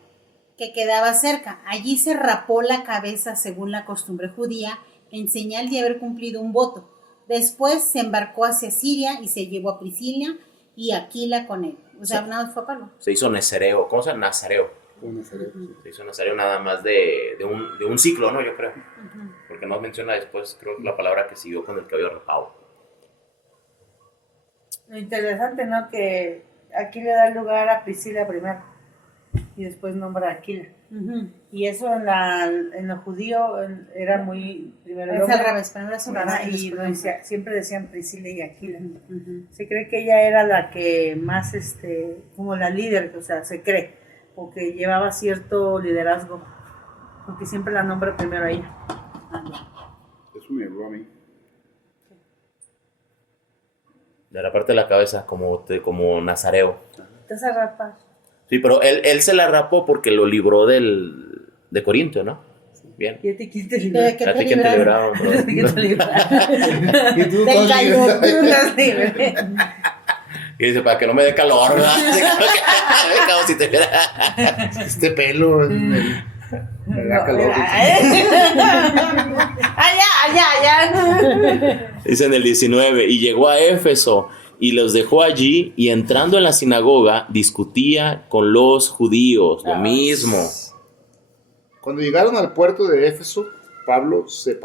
que quedaba cerca. Allí se rapó la cabeza según la costumbre judía, en señal de haber cumplido un voto. Después se embarcó hacia Siria y se llevó a Priscila y Aquila con él. O sea, Sí. nada más fue Pablo. se hizo nazareo. ¿Cómo se llama? Nazareo. Fue Nazaret, sí. Se hizo nazareo nada más de un ciclo, ¿no? Yo creo. Porque no menciona después, creo, la palabra que siguió con el cabello rapado. Lo interesante, ¿no? Que aquí le da lugar a Priscila primero y después nombra a Aquila. Ujú. Y eso en lo judío era muy... Primero el Es al hombre. revés, primero es un Ajá, revés, y después siempre decían Priscila y Aquila. Ujú. Se cree que ella era la que más, como la líder, o sea, se cree, porque llevaba cierto liderazgo, porque siempre la nombra primero a ella. Eso me habló a mí. De la parte de la cabeza, como nazareo. Te hace rapar. Sí, pero él se la rapó porque lo libró de Corinto, ¿no? Bien. ¿Y a ti quién te ¿De libró? qué ¿A te ti quién te libraron? libraron, bro? ¿Quién te libró? Y tú, Del todos- calor. Tú estás libre. Y dice, para que no me dé calor, ¿verdad? Como si te viera. Este pelo me da calor. Allá. Dice en el 19, y llegó a Éfeso y los dejó allí, y entrando en la sinagoga discutía con los judíos, lo mismo. Cuando llegaron al puerto de Éfeso, Pablo se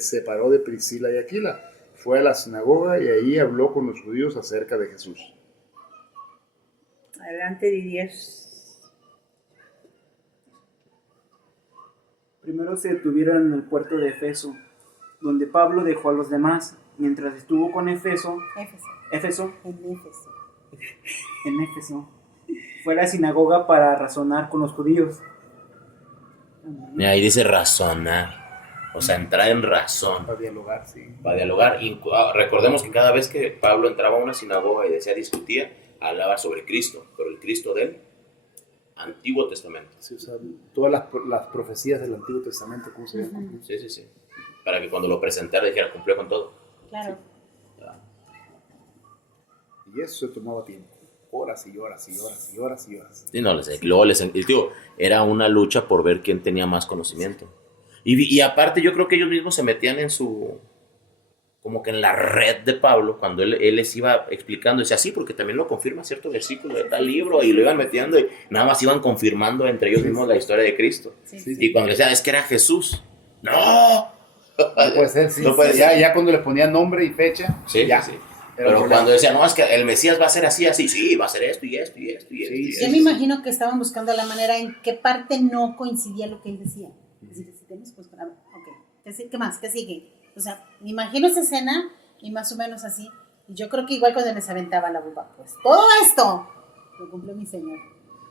separó de Priscila y Aquila. Fue a la sinagoga y ahí habló con los judíos acerca de Jesús. Adelante, Didier. Primero se detuvieron en el puerto de Efeso, donde Pablo dejó a los demás. Mientras estuvo con Éfeso, en Éfeso, fue a la sinagoga para razonar con los judíos. Y ahí dice razonar. O sea, entrar en razón. Para dialogar, sí. Para dialogar. Y recordemos que cada vez que Pablo entraba a una sinagoga y decía discutía, hablaba sobre Cristo, pero el Cristo del Antiguo Testamento. Sí, o sea, todas las profecías del Antiguo Testamento, ¿cómo se llama? Sí. Para que cuando lo presentara dijera, cumplió con todo. Claro. Y eso se tomaba tiempo. Horas y horas y horas y horas y horas. Sí, no, luego era una lucha por ver quién tenía más conocimiento. Y aparte yo creo que ellos mismos se metían en como que en la red de Pablo, cuando él les iba explicando, decía así, porque también lo confirma cierto versículo de tal libro, y lo iban metiendo, y nada más iban confirmando entre ellos mismos la historia de Cristo. Sí. Y cuando decían, es que era Jesús, ¡no! No puede ser, sí. No puede ser. Ya cuando le ponían nombre y fecha, Sí, ya. sí. Pero cuando decían, no, es que el Mesías va a ser así, sí, va a ser esto y esto y esto y esto. Sí, y sí. Yo esto. me imagino que estaban buscando la manera en qué parte no coincidía lo que él decía. Así que si tenemos, pues, a ver, ok. ¿Qué más? ¿Qué sigue? O sea, me imagino esa escena y más o menos así. Y yo creo que igual cuando les aventaba la uva, pues, todo esto lo cumplió mi Señor.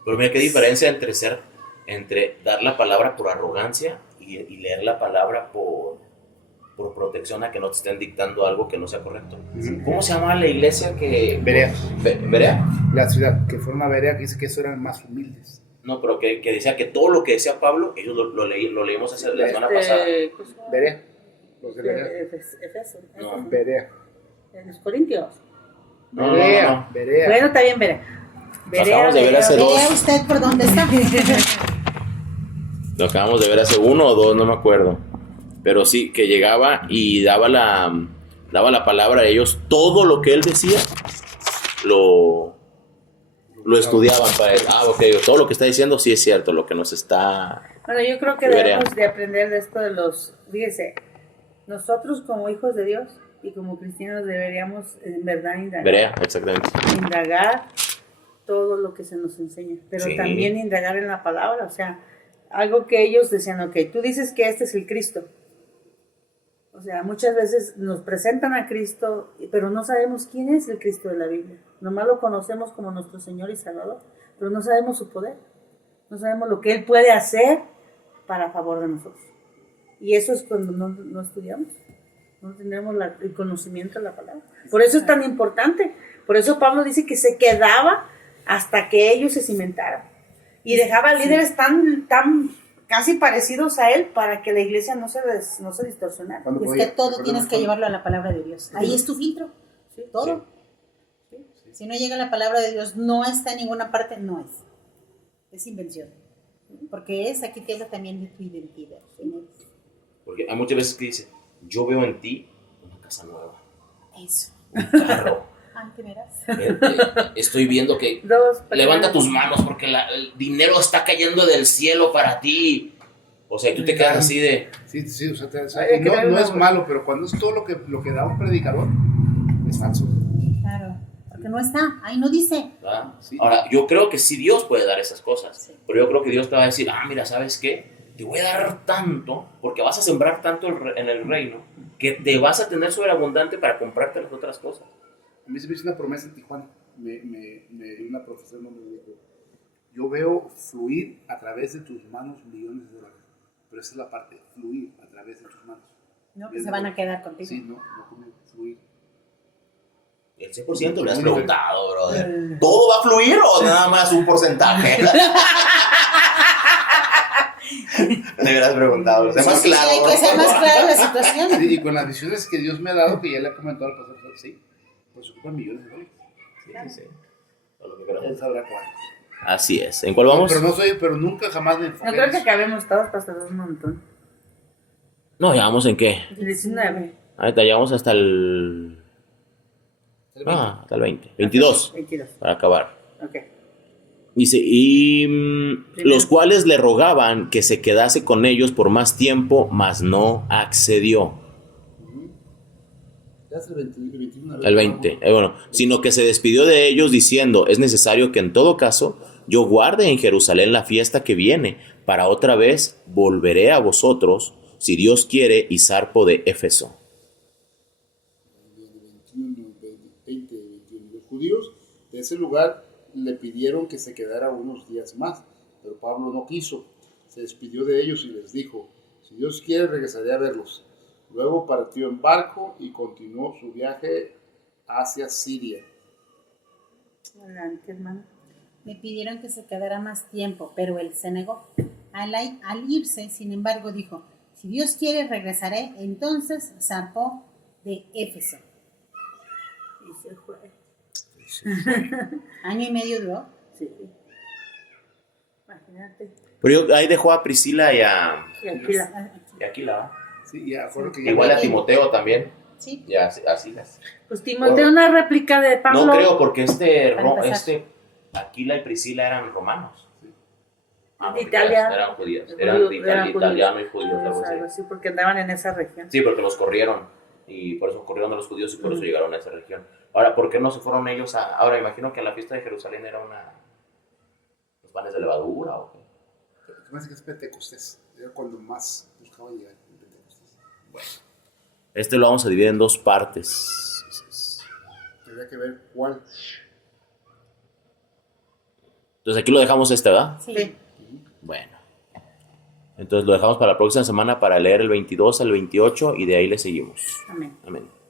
Pero mira qué diferencia entre dar la palabra por arrogancia y leer la palabra por protección a que no te estén dictando algo que no sea correcto. ¿Cómo se llama la iglesia que...? Berea. ¿Berea? La ciudad, que fueron a Berea, que dice que eso eran más humildes. No, pero que decía que todo lo que decía Pablo, ellos lo leímos la semana pasada. Berea. Los de Berea. Efeso. No. Berea. En los Corintios. No. Berea. Bueno, está bien, Berea. Acabamos de ver hace dos. ¿Vea usted por dónde está? Lo acabamos de ver hace 1 o 2, no me acuerdo. Pero sí, que llegaba y daba la palabra a ellos. Todo lo que él decía, lo estudiaban para él. Ok, todo lo que está diciendo sí es cierto, lo que nos está... Bueno, yo creo que Berea. debemos de aprender de esto de los... Fíjese, nosotros como hijos de Dios y como cristianos deberíamos en verdad Berea, exactamente. indagar todo lo que se nos enseña, pero Sí. también indagar en la palabra, o sea, algo que ellos decían, ok, tú dices que este es el Cristo. O sea, muchas veces nos presentan a Cristo, pero no sabemos quién es el Cristo de la Biblia. Nomás lo conocemos como nuestro Señor y Salvador, pero no sabemos su poder. No sabemos lo que Él puede hacer para favor de nosotros. Y eso es cuando no estudiamos. No tenemos el conocimiento de la palabra. Por eso es tan importante. Por eso Pablo dice que se quedaba hasta que ellos se cimentaran. Y dejaba líderes tan casi parecidos a él para que la iglesia no se distorsionara. Cuando Y es podía- que todo recordemos tienes que cuando- llevarlo a la palabra de Dios. Ahí es tu filtro. Todo. Si no llega la palabra de Dios, no está en ninguna parte, no es. Es invención. Porque aquí te habla también de tu identidad. ¿Quién eres? Porque hay muchas veces que dice, yo veo en ti una casa nueva, Eso. un carro. Antes verás. Estoy viendo que Dos personas. levanta tus manos porque el dinero está cayendo del cielo para ti. O sea, y tú te quedas así de... Sí, o sea, Hay que darle no una es vuelta. malo, pero cuando es todo lo que da un predicador, es falso. Claro. Porque no está. Ahí no dice. ¿verdad? Sí. Ahora, yo creo que sí Dios puede dar esas cosas. Sí. Pero yo creo que Dios te va a decir, mira, ¿sabes qué? Te voy a dar tanto, porque vas a sembrar tanto en el reino, que te vas a tener sobreabundante para comprarte las otras cosas. A mí se me hizo una promesa en Tijuana. Una profesora me dijo, yo veo fluir a través de tus manos millones de dólares. Pero esa es la parte, fluir a través de tus manos. No, que se van a quedar contigo. Sí, no conmigo, fluir. El 100% le has preguntado, brother. ¿Todo va a fluir o nada más un porcentaje? Le hubieras preguado. Sé más Sí, claro, hay que ser bro. más clara la situación. Sí, y con las visiones que Dios me ha dado, que ya le he comentado al pastor, sí, pues ocupan millones de dólares. Sí. A lo que queramos. Él sabrá cuál. Así es. ¿En cuál vamos? Pero nunca jamás me enfoqué No creo en que eso. acabemos todos, pastor, un montón. No, ya vamos en qué. 19. Ahorita llegamos hasta hasta el 20. 22. 22. Para acabar. Ok. Dice, los cuales le rogaban que se quedase con ellos por más tiempo, mas no accedió. Ya es el 21. El 20, bueno, sino que se despidió de ellos diciendo, es necesario que en todo caso yo guarde en Jerusalén la fiesta que viene, para otra vez volveré a vosotros, si Dios quiere, y zarpo de Éfeso. 21, 20, 21. Los judíos de ese lugar le pidieron que se quedara unos días más, pero Pablo no quiso. Se despidió de ellos y les dijo, si Dios quiere regresaré a verlos. Luego partió en barco y continuó su viaje hacia Siria. Adelante, hermano. Me pidieron que se quedara más tiempo, pero él se negó. Al irse, sin embargo, dijo, si Dios quiere regresaré. Entonces zarpó de Éfeso. Y se fue. Año y medio duró. Sí. Imagínate. Pero ahí dejó a Priscila y a Aquila, ¿va? Sí, ya acuerdo que Igual a Timoteo también. Sí. Y a Silas. Pues Timoteo, una réplica de Pablo. No creo, porque Para empezar. Aquila y Priscila eran romanos. De Italia. Eran judíos. Eran Eran judíos. italianos y judíos. Algo así. Algo así, porque andaban en esa región. Sí, porque los corrieron. Y por eso corrieron a los judíos y por eso llegaron a esa región. Ahora, ¿por qué no se fueron ellos a...? Ahora, imagino que la fiesta de Jerusalén era los panes de levadura o qué. Me parece que es Pentecostés. Era cuando más buscaban llegar en Pentecostés. Bueno. Este lo vamos a dividir en dos partes. Tendría que ver cuál. Entonces aquí lo dejamos ¿verdad? Sí. Bueno. Entonces lo dejamos para la próxima semana para leer el 22 al 28 y de ahí le seguimos. Amén. Amén.